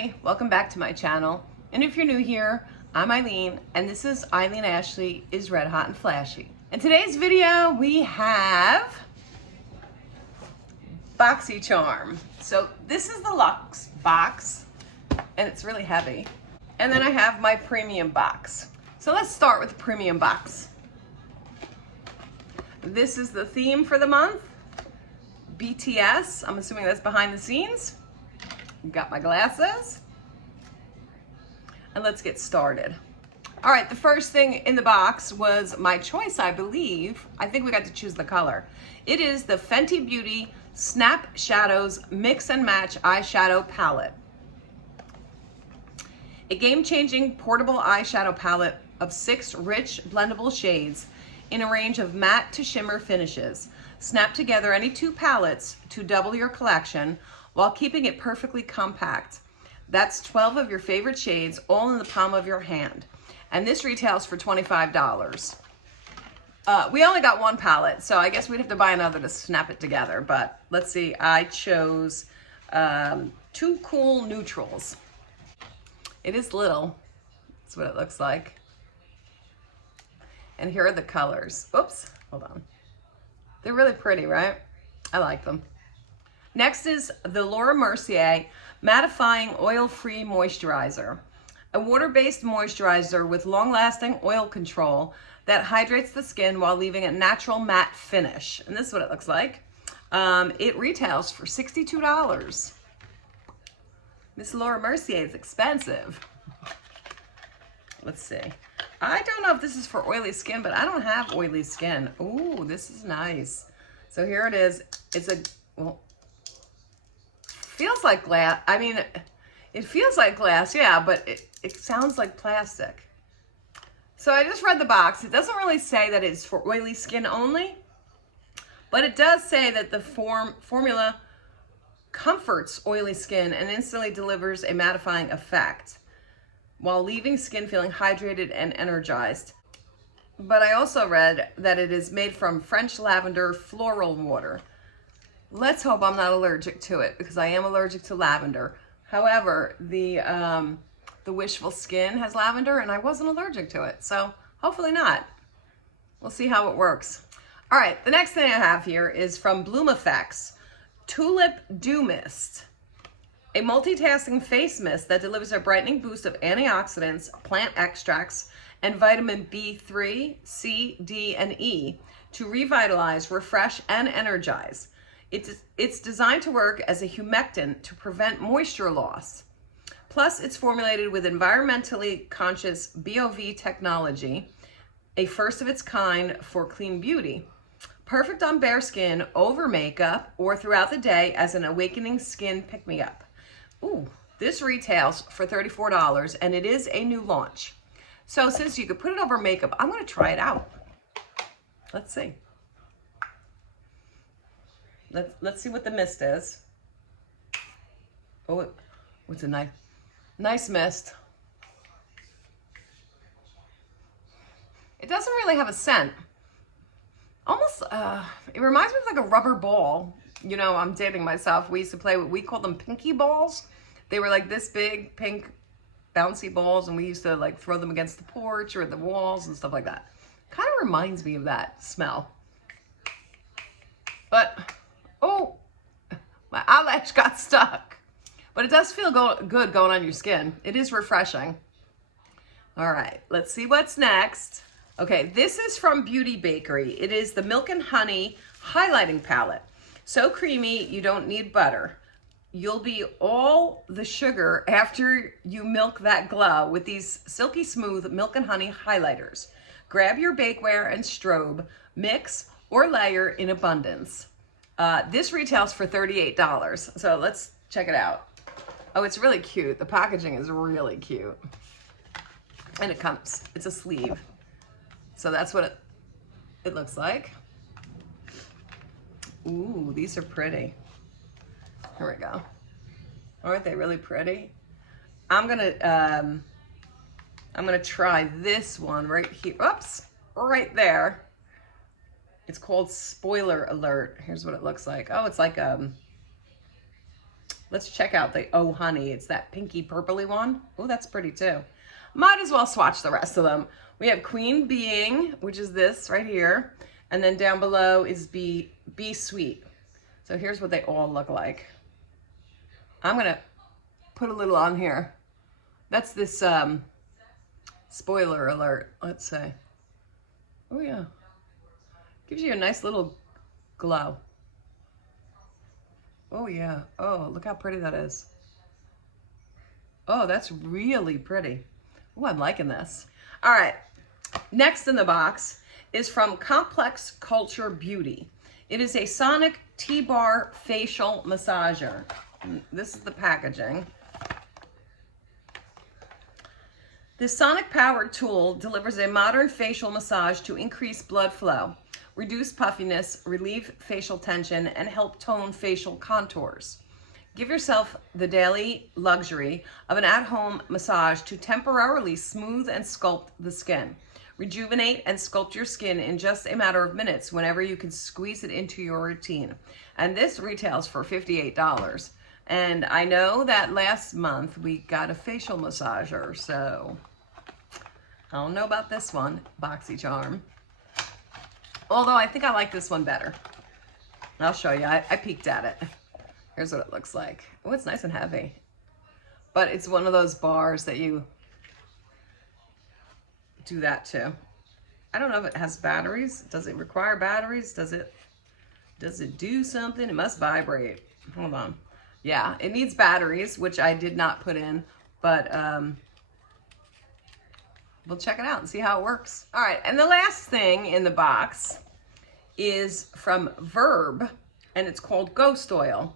everybody, welcome back to my channel. And if you're new here, I'm Eileen, and this is Eileen Ashley is Red Hot and Flashy. In today's video, we have Boxycharm. So this is the Luxe box, and it's really heavy. And then I have my premium box. So let's start with the premium box. This is the theme for the month, BTS. I'm assuming that's behind the scenes. Got my glasses. And let's get started. All right, the first thing in the box was my choice, I believe. I think we got to choose the color. It is the Fenty Beauty Snap Shadows Mix and Match Eyeshadow Palette. A game-changing portable eyeshadow palette of 6 rich blendable shades in a range of matte to shimmer finishes. Snap together any 2 palettes to double your collection while keeping it perfectly compact. That's 12 of your favorite shades all in the palm of your hand. And this retails for $25. We only got 1 palette, so I guess we'd have to buy another to snap it together. But let's see, I chose 2 cool neutrals. It is little, that's what it looks like. And here are the colors. Oops, hold on. They're really pretty, right? I like them. Next is the Mercier Matifying Oil-Free Moisturizer. A water-based moisturizer with long-lasting oil control that hydrates the skin while leaving a natural matte finish. And this is what it looks like. It retails for $62. This Mercier is expensive. Let's see. I don't know if this is for oily skin, but I don't have oily skin. Ooh, this is nice. So here it is. It's a, well, feels like glass. I mean, it feels like glass, yeah, but it sounds like plastic. So I just read the box. It doesn't really say that it's for oily skin only, but it does say that the formula comforts oily skin and instantly delivers a mattifying effect while leaving skin feeling hydrated and energized. But I also read that it is made from French lavender floral water. Let's hope I'm not allergic to it, because I am allergic to lavender. However, the Wishful Skin has lavender and I wasn't allergic to it, so hopefully not. We'll see how it works. All right, the next thing I have here is from Bloomeffects, Tulip Dew Mist. A multitasking face mist that delivers a brightening boost of antioxidants, plant extracts, and vitamin B3, C, D, and E to revitalize, refresh, and energize. It's designed to work as a humectant to prevent moisture loss. Plus, it's formulated with environmentally conscious BOV technology, a first of its kind for clean beauty. Perfect on bare skin, over makeup, or throughout the day as an awakening skin pick-me-up. Ooh, this retails for $34, and it is a new launch. So since you could put it over makeup, I'm gonna try it out. Let's see. Let's see what the mist is. Oh, it's a nice mist. It doesn't really have a scent. Almost, it reminds me of like a rubber ball. You know, I'm dating myself. We used to play we call them pinky balls. They were like this big, pink, bouncy balls, and we used to like throw them against the porch or the walls and stuff like that. Kind of reminds me of that smell. But, oh, my eyelash got stuck. But it does feel good going on your skin. It is refreshing. All right, let's see what's next. Okay, this is from Bakerie. It is the Milk and Honey Highlighting Palette. So creamy, you don't need butter. You'll be all the sugar after you milk that glow with these silky smooth milk and honey highlighters. Grab your bakeware and strobe, mix or layer in abundance. This retails for $38. So let's check it out. Oh, it's really cute. The packaging is really cute. And it's a sleeve. So that's what it looks like. Ooh, these are pretty. Here we go. Aren't they really pretty? I'm gonna try this one right here. Oops, right there. It's called Spoiler Alert. Here's what it looks like. Oh, it's like Let's check out the Oh Honey. It's that pinky purpley one. Oh, that's pretty too. Might as well swatch the rest of them. We have Queen Being, which is this right here. And then down below is Be Sweet. So here's what they all look like. I'm gonna put a little on here. That's this spoiler alert, let's say. Oh yeah. Gives you a nice little glow. Oh yeah. Oh, look how pretty that is. Oh, that's really pretty. Oh, I'm liking this. All right. Next in the box is from Complex Culture Beauty. It is a sonic T-bar facial massager. This is the packaging. This sonic-powered tool delivers a modern facial massage to increase blood flow, reduce puffiness, relieve facial tension, and help tone facial contours. Give yourself the daily luxury of an at-home massage to temporarily smooth and sculpt the skin. Rejuvenate and sculpt your skin in just a matter of minutes whenever you can squeeze it into your routine. And this retails for $58. And I know that last month we got a facial massager, so I don't know about this one, Boxycharm. Although I think I like this one better. I'll show you. I peeked at it. Here's what it looks like. Oh, it's nice and heavy. But it's one of those bars that you do that to. I don't know if it has batteries. Does it require batteries? Does it do something? It must vibrate. Hold on. Yeah, it needs batteries, which I did not put in, but we'll check it out and see how it works. All right, and the last thing in the box is from Verb, and it's called Ghost Oil.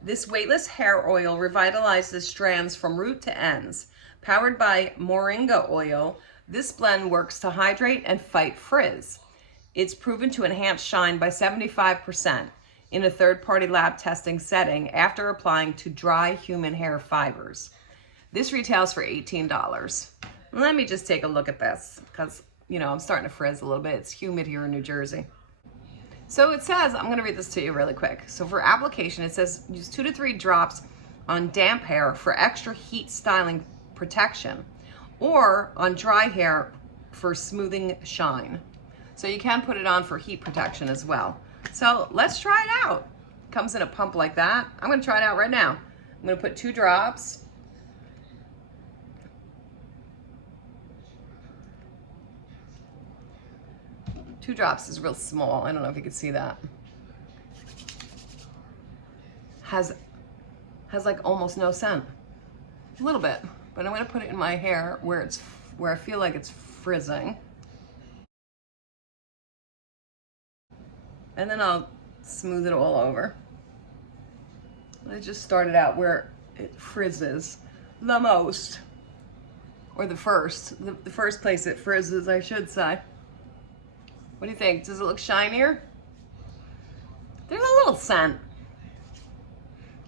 This weightless hair oil revitalizes strands from root to ends. Powered by moringa oil, this blend works to hydrate and fight frizz. It's proven to enhance shine by 75% in a third-party lab testing setting after applying to dry human hair fibers. This retails for $18. Let me just take a look at this because, you know, I'm starting to frizz a little bit. It's humid here in New Jersey. So it says, I'm going to read this to you really quick. So for application, it says use 2 to 3 drops on damp hair for extra heat styling protection, or on dry hair for smoothing shine. So you can put it on for heat protection as well. So let's try it out. Comes in a pump like that. I'm going to try it out right now. I'm going to put 2 drops. Two drops is real small. I don't know if you can see that. Has like almost no scent. A little bit, but I'm gonna put it in my hair where I feel like it's frizzing. And then I'll smooth it all over. I just started out where it frizzes the most, or the first place it frizzes, I should say. What do you think? Does it look shinier? There's a little scent.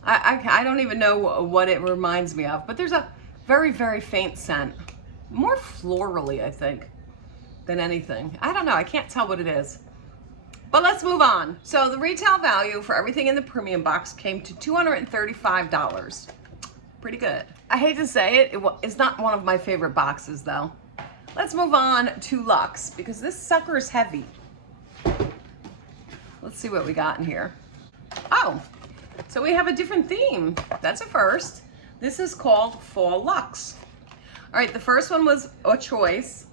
I don't even know what it reminds me of, but there's a very, very faint scent. More florally, I think, than anything. I don't know. I can't tell what it is. But let's move on. So the retail value for everything in the premium box came to $235. Pretty good. I hate to say it, it's not one of my favorite boxes though. Let's move on to Luxe because this sucker is heavy. Let's see what we got in here. Oh, so we have a different theme. That's a first. This is called Fall Luxe. All right, the first one was a choice,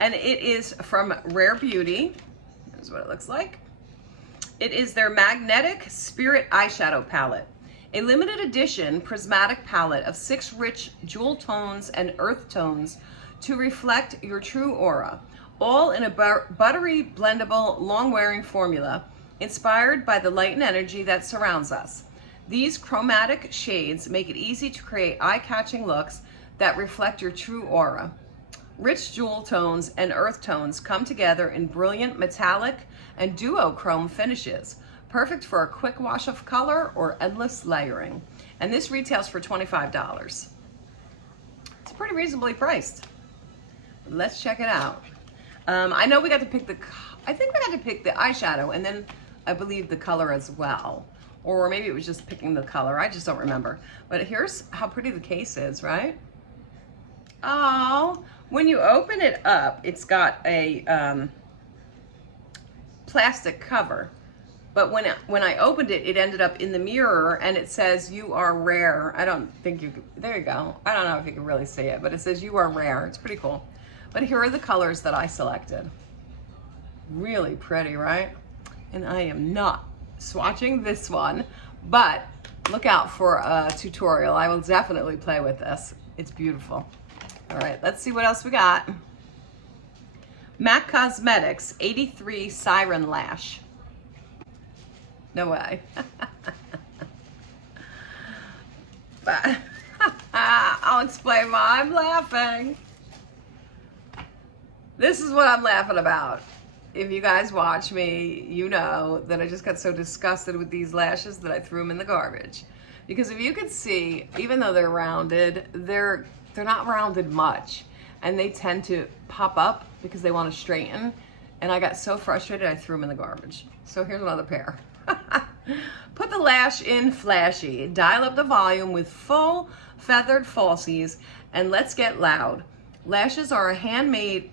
and it is from Rare Beauty. Here's what it looks like. It is their Magnetic Spirit Eyeshadow Palette, a limited edition prismatic palette of 6 rich jewel tones and earth tones to reflect your true aura, all in a buttery, blendable, long-wearing formula inspired by the light and energy that surrounds us. These chromatic shades make it easy to create eye-catching looks that reflect your true aura. Rich jewel tones and earth tones come together in brilliant metallic and duochrome finishes, perfect for a quick wash of color or endless layering. And this retails for $25. It's pretty reasonably priced. Let's check it out. I know we got to pick I think we got to pick the eyeshadow and then I believe the color as well. or maybe it was just picking the color. I just don't remember. But here's how pretty the case is, right? Oh, when you open it up, it's got a plastic cover. But when I opened it, it ended up in the mirror, and it says, "You are rare." I don't think you could, there you go. I don't know if you can really see it, but it says, "You are rare." It's pretty cool. But here are the colors that I selected. Really pretty, right? And I am not swatching this one, but look out for a tutorial. I will definitely play with this. It's beautiful. All right, let's see what else we got. MAC Cosmetics 83 Siren Lash. No way. But I'll explain why I'm laughing. This is what I'm laughing about. If you guys watch me, you know that I just got so disgusted with these lashes that I threw them in the garbage. Because if you could see, even though they're rounded, they're not rounded much. And they tend to pop up because they want to straighten. And I got so frustrated, I threw them in the garbage. So here's another pair. Put the lash in flashy. Dial up the volume with full feathered falsies and let's get loud. Lashes are handmade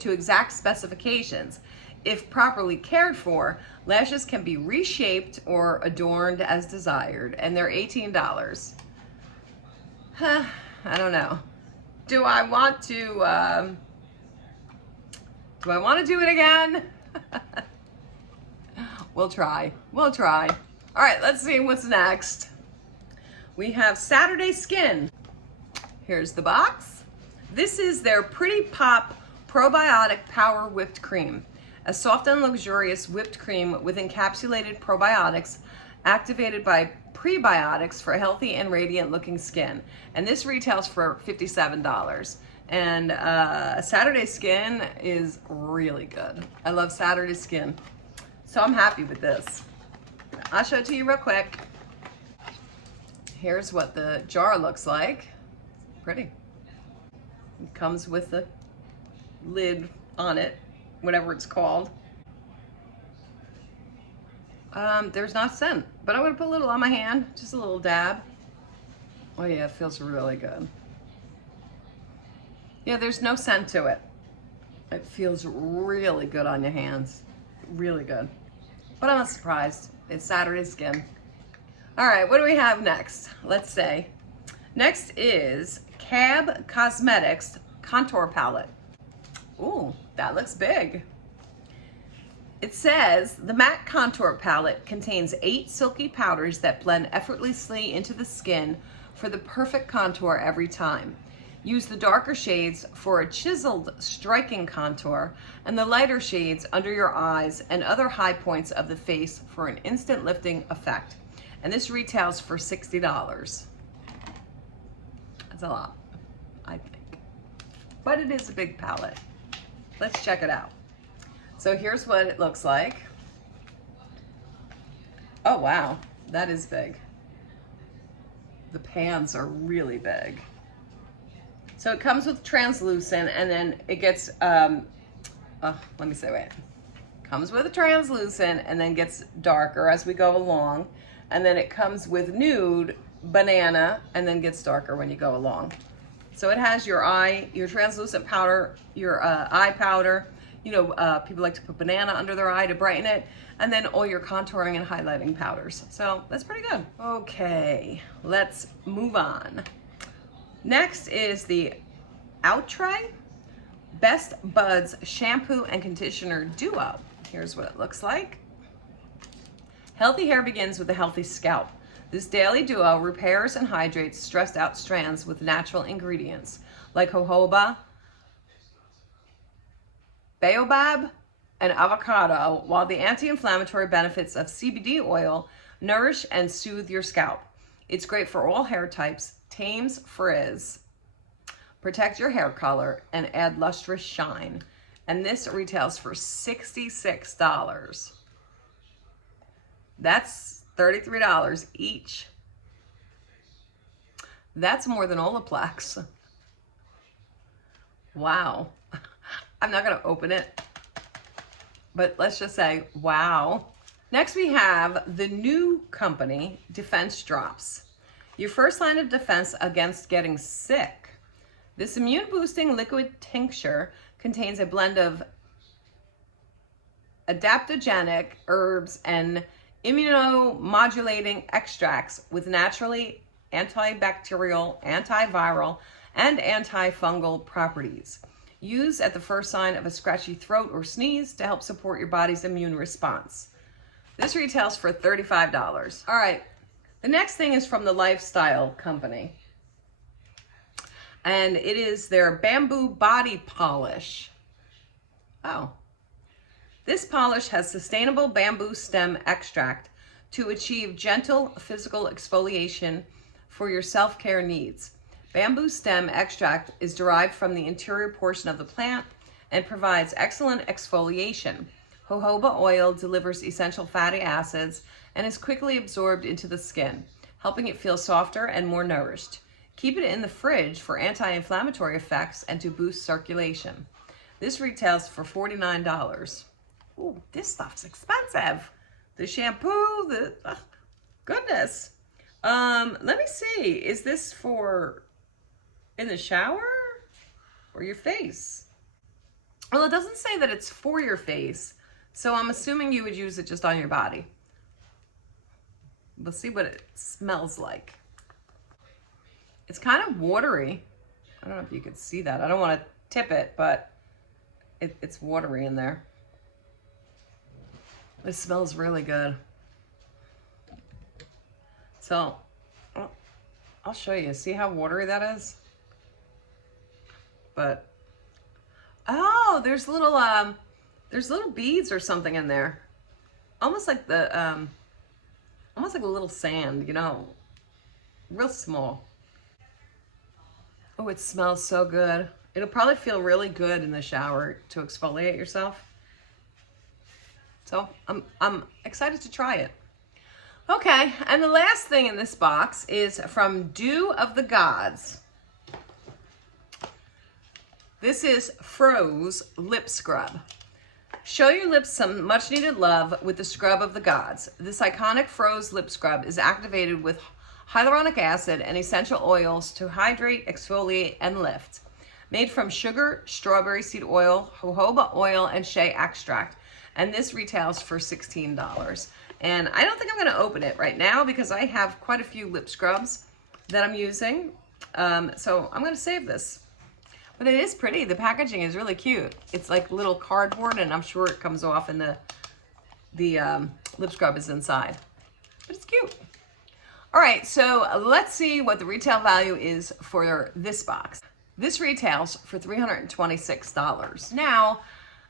to exact specifications. If properly cared for, lashes can be reshaped or adorned as desired, and they're $18. I don't know. Do I want to do it again? We'll try. All right, let's see what's next. We have Saturday Skin. Here's the box. This is their Pretty Pop Probiotic Power Whipped Cream. A soft and luxurious whipped cream with encapsulated probiotics activated by prebiotics for healthy and radiant looking skin. And this retails for $57. And Saturday Skin is really good. I love Saturday Skin. So I'm happy with this. I'll show it to you real quick. Here's what the jar looks like. Pretty. It comes with the lid on it, whatever it's called. There's not scent, but I'm gonna put a little on my hand, just a little dab. Oh yeah, it feels really good. Yeah, there's no scent to it. It feels really good on your hands, really good. But I'm not surprised, it's Saturday Skin. All right, what do we have next? Let's see. Next is Cab Cosmetics Contour Palette. Ooh, that looks big. It says the matte contour palette contains 8 silky powders that blend effortlessly into the skin for the perfect contour every time. Use the darker shades for a chiseled, striking contour and the lighter shades under your eyes and other high points of the face for an instant lifting effect. And this retails for $60. That's a lot, I think. But it is a big palette. Let's check it out. So here's what it looks like. Oh wow, that is big. The pans are really big. So it comes with translucent and then it gets, comes with a translucent and then gets darker as we go along. And then it comes with nude, banana, and then gets darker when you go along. So it has your translucent powder, your eye powder. You know, people like to put banana under their eye to brighten it, and then all your contouring and highlighting powders. So that's pretty good. Okay, let's move on. Next is the Outre Best Buds Shampoo and Conditioner Duo. Here's what it looks like. Healthy hair begins with a healthy scalp. This daily duo repairs and hydrates stressed out strands with natural ingredients like jojoba, baobab, and avocado, while the anti-inflammatory benefits of CBD oil nourish and soothe your scalp. It's great for all hair types, tames frizz, protect your hair color, and add lustrous shine. And this retails for $66. That's $33 each. That's more than Olaplex. Wow. I'm not gonna open it, but let's just say, wow. Next we have the new company, Defense Drops. Your first line of defense against getting sick. This immune boosting liquid tincture contains a blend of adaptogenic herbs and immunomodulating extracts with naturally antibacterial, antiviral, and antifungal properties. Use at the first sign of a scratchy throat or sneeze to help support your body's immune response. This retails for $35. All right, the next thing is from the Lifestyle Company. And it is their Bamboo Body Polish. Oh. This polish has sustainable bamboo stem extract to achieve gentle physical exfoliation for your self-care needs. Bamboo stem extract is derived from the interior portion of the plant and provides excellent exfoliation. Jojoba oil delivers essential fatty acids and is quickly absorbed into the skin, helping it feel softer and more nourished. Keep it in the fridge for anti-inflammatory effects and to boost circulation. This retails for $49. Ooh, this stuff's expensive. The shampoo, goodness. Let me see, is this for in the shower or your face? Well, it doesn't say that it's for your face, so I'm assuming you would use it just on your body. We'll see what it smells like. It's kind of watery. I don't know if you could see that. I don't want to tip it, but it's watery in there. It smells really good. So, I'll show you. See how watery that is? But, oh, there's little beads or something in there. Almost like almost like a little sand, you know, real small. Oh, it smells so good. It'll probably feel really good in the shower to exfoliate yourself. So I'm excited to try it. Okay, and the last thing in this box is from Dew of the Gods. This is Froze Lip Scrub. Show your lips some much needed love with the Scrub of the Gods. This iconic Froze Lip Scrub is activated with hyaluronic acid and essential oils to hydrate, exfoliate, and lift. Made from sugar, strawberry seed oil, jojoba oil, and shea extract. And this retails for $16. And I don't think I'm gonna open it right now because I have quite a few lip scrubs that I'm using. So I'm gonna save this. But it is pretty, the packaging is really cute. It's like little cardboard and I'm sure it comes off and the lip scrub is inside. But it's cute. All right, so let's see what the retail value is for this box. This retails for $326. Now,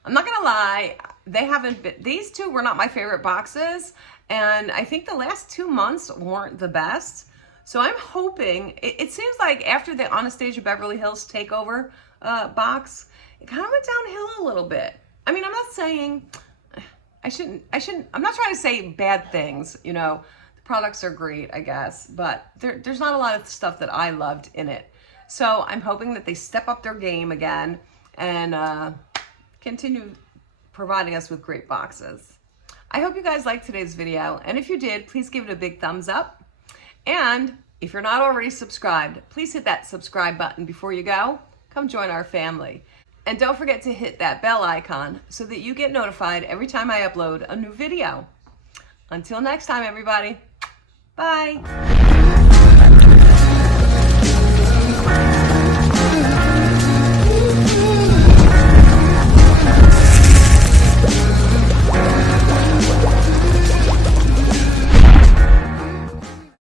I'm not gonna lie, these two were not my favorite boxes, and I think the last 2 months weren't the best. So I'm hoping, it seems like after the Anastasia Beverly Hills Takeover box, it kind of went downhill a little bit. I mean, I'm not saying, I'm not trying to say bad things, you know, the products are great, I guess, but there's not a lot of stuff that I loved in it. So I'm hoping that they step up their game again and continue providing us with great boxes. I hope you guys liked today's video, and if you did, please give it a big thumbs up. And if you're not already subscribed, please hit that subscribe button before you go. Come join our family. And don't forget to hit that bell icon so that you get notified every time I upload a new video. Until next time, everybody. Bye.